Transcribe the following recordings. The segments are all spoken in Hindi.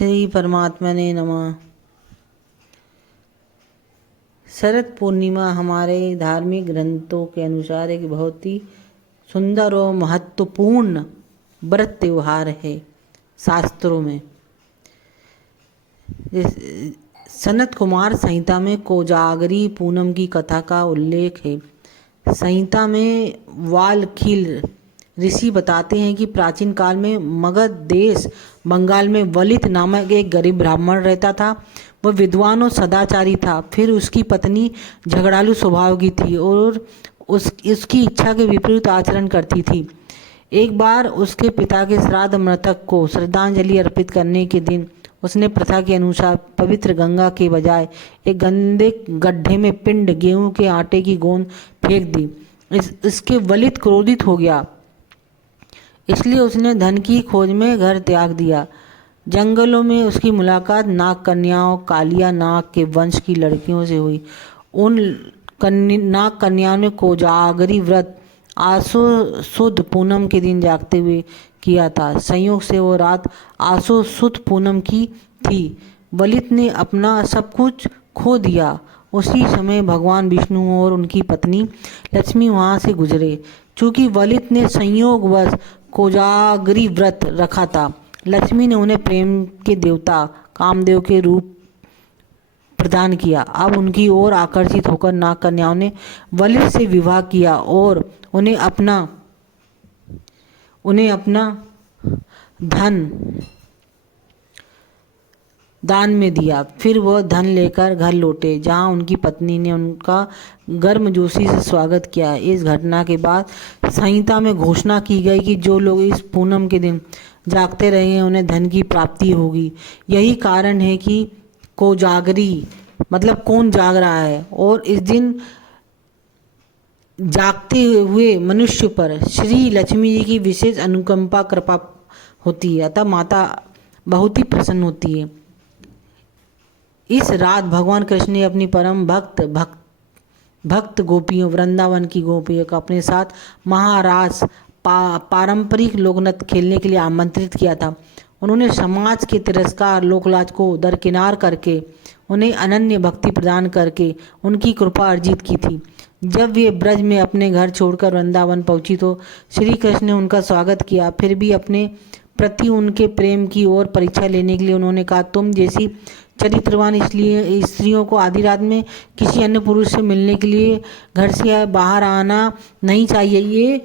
श्री परमात्मा ने नमः। शरद पूर्णिमा हमारे धार्मिक ग्रंथों के अनुसार एक बहुत ही सुंदर और महत्वपूर्ण व्रत त्योहार है। शास्त्रों में सनत कुमार संहिता में कोजागरी पूनम की कथा का उल्लेख है। संहिता में वाल्मीकि ऋषि बताते हैं कि प्राचीन काल में मगध देश बंगाल में वलित नामक एक गरीब ब्राह्मण रहता था। वह विद्वान और सदाचारी था। फिर उसकी पत्नी झगड़ालू स्वभाव की थी और उसकी इच्छा के विपरीत आचरण करती थी। एक बार उसके पिता के श्राद्ध मृतक को श्रद्धांजलि अर्पित करने के दिन उसने प्रथा के अनुसार पवित्र गंगा के बजाय एक गंदे गड्ढे में पिंड गेहूं के आटे की गोंद फेंक दी। इसके वलित क्रोधित हो गया, इसलिए उसने धन की खोज में घर त्याग दिया। जंगलों में उसकी मुलाकात नाग कन्याओं कालिया नाग के वंश की लड़कियों से हुई। उन नाग कन्याओं ने कोजागरी व्रत आसो सुद पूनम के दिन जागते हुए किया था। संयोग से वो रात आसो सुद पूनम की थी। वलित ने अपना सब कुछ खो दिया। उसी समय भगवान विष्णु और उनकी पत्नी लक्ष्मी वहां से गुजरे। चूंकि वलित ने संयोगवश कोजागरी व्रत रखा था, लक्ष्मी ने उन्हें प्रेम के देवता कामदेव के रूप प्रदान किया। अब उनकी ओर आकर्षित होकर नाग कन्याओं ने वलित से विवाह किया और उन्हें अपना धन दान में दिया। फिर वह धन लेकर घर लौटे, जहां उनकी पत्नी ने उनका गर्मजोशी से स्वागत किया। इस घटना के बाद संहिता में घोषणा की गई कि जो लोग इस पूनम के दिन जागते रहे हैं उन्हें धन की प्राप्ति होगी। यही कारण है कि कोजागरी मतलब कौन जाग रहा है, और इस दिन जागते हुए मनुष्य पर श्री लक्ष्मी जी की विशेष अनुकंपा कृपा होती है, अतः माता बहुत ही प्रसन्न होती है। इस रात भगवान कृष्ण ने अपनी परम भक्त गोपियों वृंदावन की गोपियों को अपने साथ महारास पारंपरिक लोकनृत्य खेलने के लिए आमंत्रित किया था। उन्होंने समाज के तिरस्कार लोकलाज को दरकिनार करके उन्हें अनन्य भक्ति प्रदान करके उनकी कृपा अर्जित की थी। जब वे ब्रज में अपने घर छोड़कर वृंदावन पहुंची तो श्री कृष्ण ने उनका स्वागत किया। फिर भी अपने प्रति उनके प्रेम की ओर परीक्षा लेने के लिए उन्होंने कहा, तुम जैसी चरित्रवान इसलिए स्त्रियों को आधी रात में किसी अन्य पुरुष से मिलने के लिए घर से बाहर आना नहीं चाहिए। ये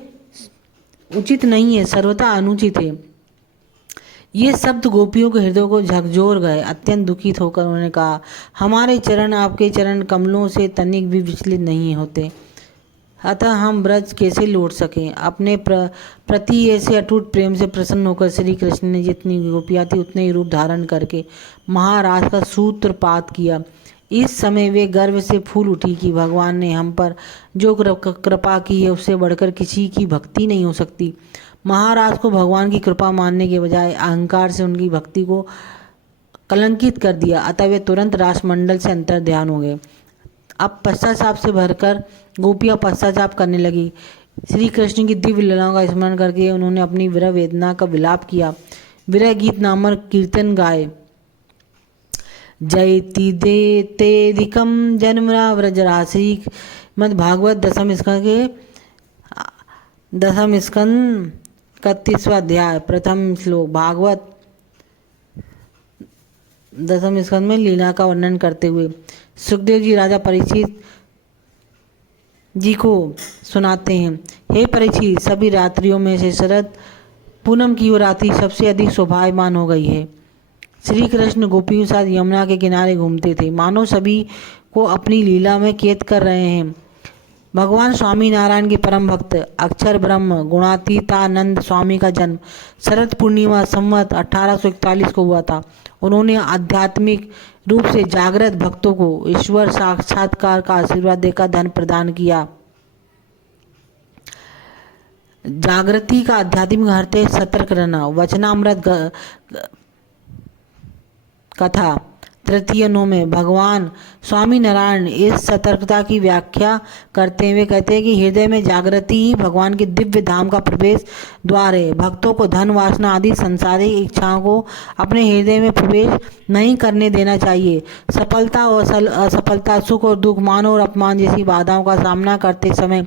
उचित नहीं है, सर्वथा अनुचित है। ये शब्द गोपियों के हृदय को झकझोर गए। अत्यंत दुखित होकर उन्होंने कहा, हमारे चरण आपके चरण कमलों से तनिक भी विचलित नहीं होते, अतः हम ब्रज कैसे लौट सकें। अपने प्रति ऐसे अटूट प्रेम से प्रसन्न होकर श्री कृष्ण ने जितनी गोपियाँ थी उतने ही रूप धारण करके महाराज का सूत्रपात किया। इस समय वे गर्व से फूल उठी कि भगवान ने हम पर जो कृपा की है उससे बढ़कर किसी की भक्ति नहीं हो सकती। महाराज को भगवान की कृपा मानने के बजाय अहंकार से उनकी भक्ति को कलंकित कर दिया, अतः वे तुरंत रासमंडल से अंतर ध्यान हो गए। अब पश्चाताप से भरकर गोपियाँ पश्चाताप करने लगी। श्री कृष्ण की दिव्य लीलाओं का स्मरण करके उन्होंने अपनी विरह वेदना का विलाप किया। विरह गीत नामक कीर्तन गाए। जयति देतेदिकम जन्मरा व्रजराशि भागवत दशम स्कंद 31वां अध्याय प्रथम श्लोक। भागवत दशम स्कंद में लीला का वर्णन करते हुए सुखदेव जी राजा परीक्षित जी को सुनाते हैं। हे परीक्षित, सभी रात्रियों में से शरद पूनम की वो रात्रि सबसे अधिक शोभायमान हो गई है। श्री कृष्ण गोपियों के साथ यमुना के किनारे घूमते थे, मानो सभी को अपनी लीला में कैद कर रहे हैं। भगवान स्वामी नारायण के परम भक्त अक्षर ब्रह्म गुणातीतानंद स्वामी का जन्म शरद पूर्णिमा संवत 1841 को हुआ था। उन्होंने आध्यात्मिक रूप से जागृत भक्तों को ईश्वर साक्षात्कार का आशीर्वाद देकर धन प्रदान किया। जागृति का आध्यात्मिक अर्थ है सतर्क रहना। वचनामृत कथा तृतीय 9 में भगवान स्वामी नारायण इस सतर्कता की व्याख्या करते हुए कहते हैं कि हृदय में जागृति ही भगवान के दिव्य धाम का प्रवेश द्वार है। भक्तों को धन, वासना आदि सांसारिक इच्छाओं को अपने हृदय में प्रवेश नहीं करने देना चाहिए। सफलता और असफलता, सुख और दुख, मान और अपमान जैसी बाधाओं का सामना करते समय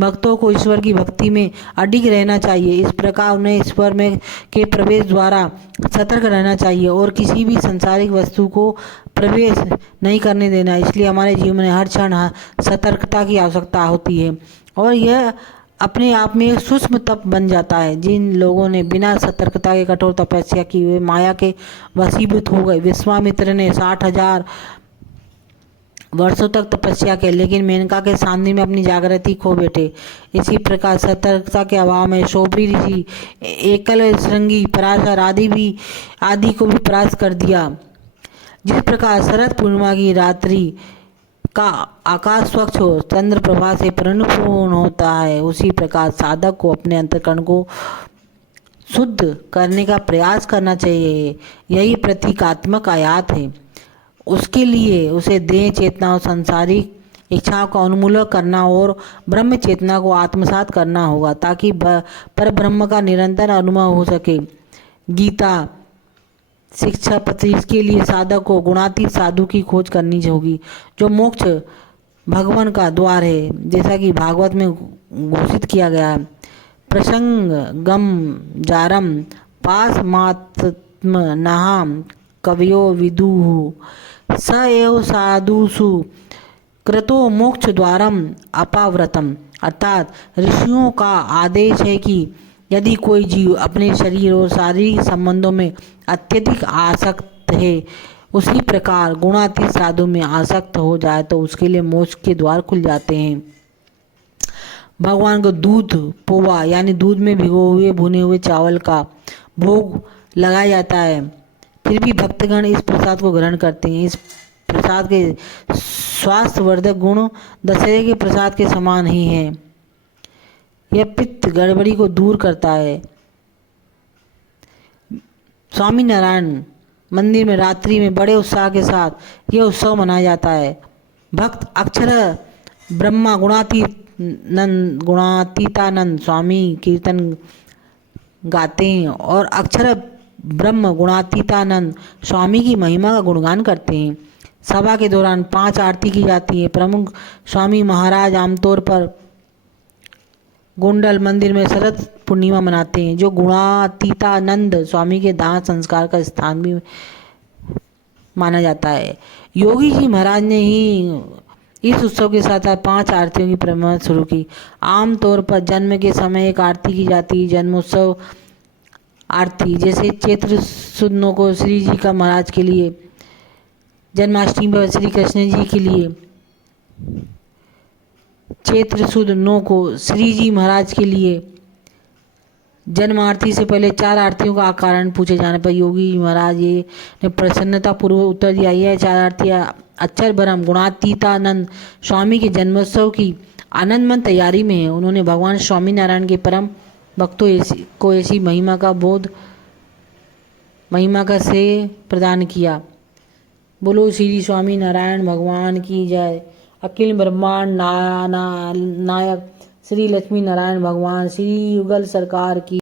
भक्तों को ईश्वर की भक्ति में अडिग रहना चाहिए। इस प्रकार उन्हें ईश्वर में के प्रवेश द्वारा सतर्क रहना चाहिए और किसी भी सांसारिक वस्तु को प्रवेश नहीं करने देना। इसलिए हमारे जीवन में हर क्षण सतर्कता की आवश्यकता होती है और यह अपने आप में एक सूक्ष्म तप बन जाता है। जिन लोगों ने बिना सतर्कता के कठोर तपस्या की हुए माया के वशीभूत हो गए। विश्वामित्र ने 60,000 वर्षों तक तपस्या की, लेकिन मेनका के सामने में अपनी जागृति खो बैठे। इसी प्रकार सतर्कता के अभाव में शोभरी ऋषि, एकल श्रृंगी, पराशर आदि को भी परास्त कर दिया। जिस प्रकार शरद पूर्णिमा की रात्रि का आकाश स्वच्छ हो चंद्र प्रभा से परिपूर्ण होता है, उसी प्रकार साधक को अपने अंतःकरण को शुद्ध करने का प्रयास करना चाहिए। यही प्रतीकात्मक आयात है। उसके लिए उसे देह चेतना और सांसारिक इच्छाओं का उन्मूलन करना और ब्रह्म चेतना को आत्मसात करना होगा, ताकि पर ब्रह्म का निरंतर अनुभव हो सके। गीता शिक्षा पत्र, इसके लिए साधक को गुणातीत साधु की खोज करनी होगी, जो मोक्ष भगवान का द्वार है, जैसा कि भागवत में घोषित किया गया है। प्रसंग गम जारम पासमात्म नहाम कवयो विदुः स एव साधुषु कृतो मोक्ष द्वारम अपाव्रतम। अर्थात ऋषियों का आदेश है कि यदि कोई जीव अपने शरीर और शारीरिक संबंधों में अत्यधिक आसक्त है, उसी प्रकार गुणातीत साधु में आसक्त हो जाए तो उसके लिए मोक्ष के द्वार खुल जाते हैं। भगवान को दूध पोवा यानी दूध में भिगो हुए भुने हुए चावल का भोग लगाया जाता है, फिर भी भक्तगण इस प्रसाद को ग्रहण करते हैं। इस प्रसाद के स्वास्थ्यवर्धक गुण दशहरे के प्रसाद के समान ही हैं। यह पित्त गड़बड़ी को दूर करता है। स्वामी नारायण मंदिर में रात्रि में बड़े उत्साह के साथ यह उत्सव मनाया जाता है। भक्त अक्षर ब्रह्मा गुणातीतानंद स्वामी कीर्तन गाते हैं और अक्षर ब्रह्म गुणातीतानंद स्वामी की महिमा का गुणगान करते हैं। सभा के दौरान 5 आरती की जाती है। प्रमुख स्वामी महाराज आमतौर पर गोंडल मंदिर में शरद पूर्णिमा मनाते हैं, जो गुणातीतानंद स्वामी के दाह संस्कार का स्थान भी माना जाता है। योगी जी महाराज ने ही इस उत्सव के साथ 5 आरतियों की परंपरा शुरू की। आमतौर पर जन्म के समय एक आरती की जाती है, जन्मोत्सव आरती, जैसे चैत्र सुद 9 को श्री जी का महाराज के लिए, जन्माष्टमी पर श्री कृष्ण जी के लिए, चैत्र सुद 9 को श्री जी महाराज के लिए जन्म आरती से पहले 4 आरतियों का कारण पूछे जाने पर योगी महाराज ये ने प्रसन्नता पूर्वक उत्तर दिया। यह 4 आरतियाँ अक्षर ब्रह्म गुणातीतानंद स्वामी के जन्मोत्सव की आनंदमय तैयारी में है। उन्होंने भगवान स्वामी नारायण के परम भक्तों को ऐसी महिमा का श्रेय प्रदान किया। बोलो श्री स्वामी नारायण भगवान की जय। अखिल ब्रह्मांड नायक श्री लक्ष्मी नारायण भगवान, श्री युगल सरकार की।